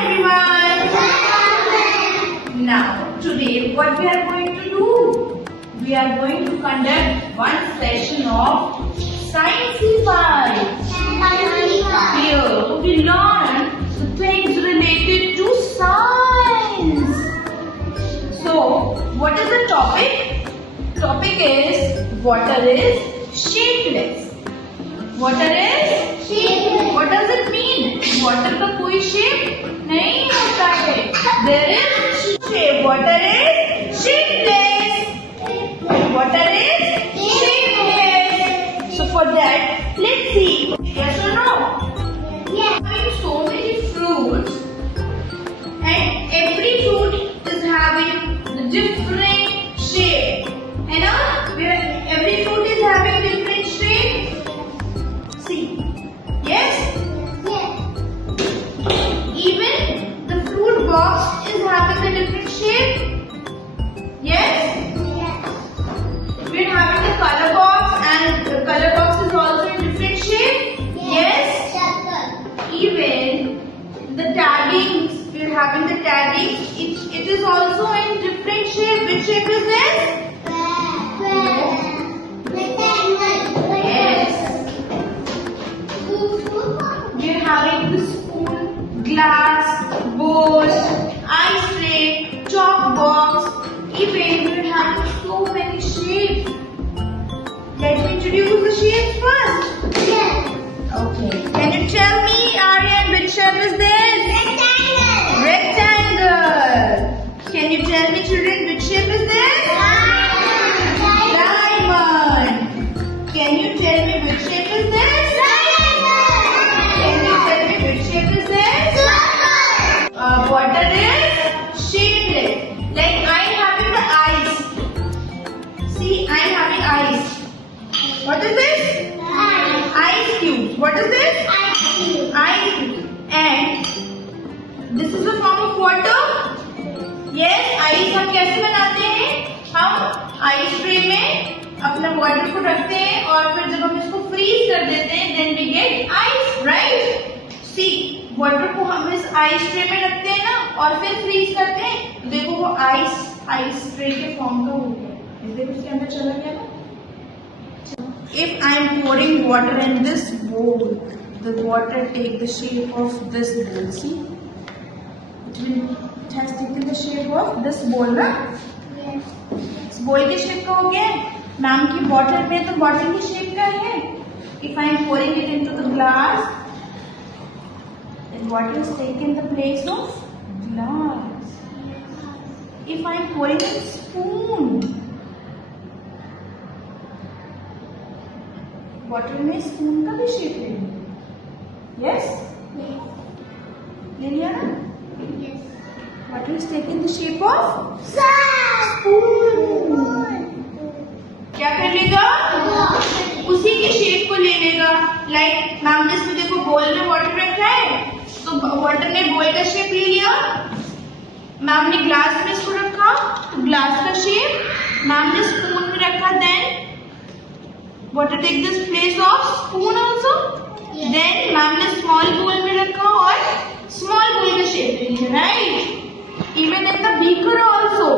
everyone. Now today what we are going to do? We are going to conduct one session of SCIENCIFY. Here we learn the things related to science. So what is the topic? Topic is water is shapeless. Water is shapeless. What does it mean? Water का कोई shape नहीं होता है. There is shape. Water is shapeless. Water is shapeless. So for that, let's see. Yes or no? Yes. Having so many fruits, and every fruit is having the different shape. And every fruit is having different shape. See, yes? Yes. Even the fruit box is having a different shape. Yes? Yes. We are having the color box, and the color box is also in different shape. Yes? Even the taggings, we are having the taggings. It is also in different shape. Which shape is this? Yes. We are having the spoon, glass, bowl, ice tray, chalk box. Even we are having so many shapes. Let me introduce the shapes first. Yes. Okay. Can you tell me, Aryan, which shape is this? Rectangle. Rectangle. Can you tell me, children, which shape is this? Diamond. Can you tell me which shape is this? Can you tell me which shape is this? Water is shapeless. Like I am having the eyes. See, I am having eyes. What is this? Ice cube. What is this? Ice cube. And this is a form of water. Yes, ice हम कैसे बनाते हैं? हम ice tray में अपना water को रखते हैं और फिर जब हम इसको freeze कर देते हैं, then we get ice, right? See, water को हम इस ice tray में रखते हैं ना और फिर freeze करते हैं, तो देखो वो ice tray के form का हो गया. देखो इसके अंदर चला गया ना? If I am pouring water in this bowl, the water take the shape of this bowl. See, it has taken the shape of this bowl, ना? Yes. इस bowl के shape का हो गया. मैम की bottle में तो bottle की shape का है. If I am pouring it into the glass, then water is taken the place of glass. If I am pouring in spoon, water में स्पून का भी शेप ले लिया. यस, ले लिया ना? Water is taking the shape of spoon. क्या कर लेगा? उसी के शेप को ले लेगा. लाइक मैम ने इसमें देखो बोल में वाटर रखा है, तो वाटर ने बोल का शेप ले लिया. मैम ने ग्लास में इसको रखा, तो ग्लास का शेप. मैम ने स्पून में रखा, then water take this place of spoon also. Yes. Then ma'am ने small bowl में रखा और small bowl का shape ले लिया, right? Even in the beaker also,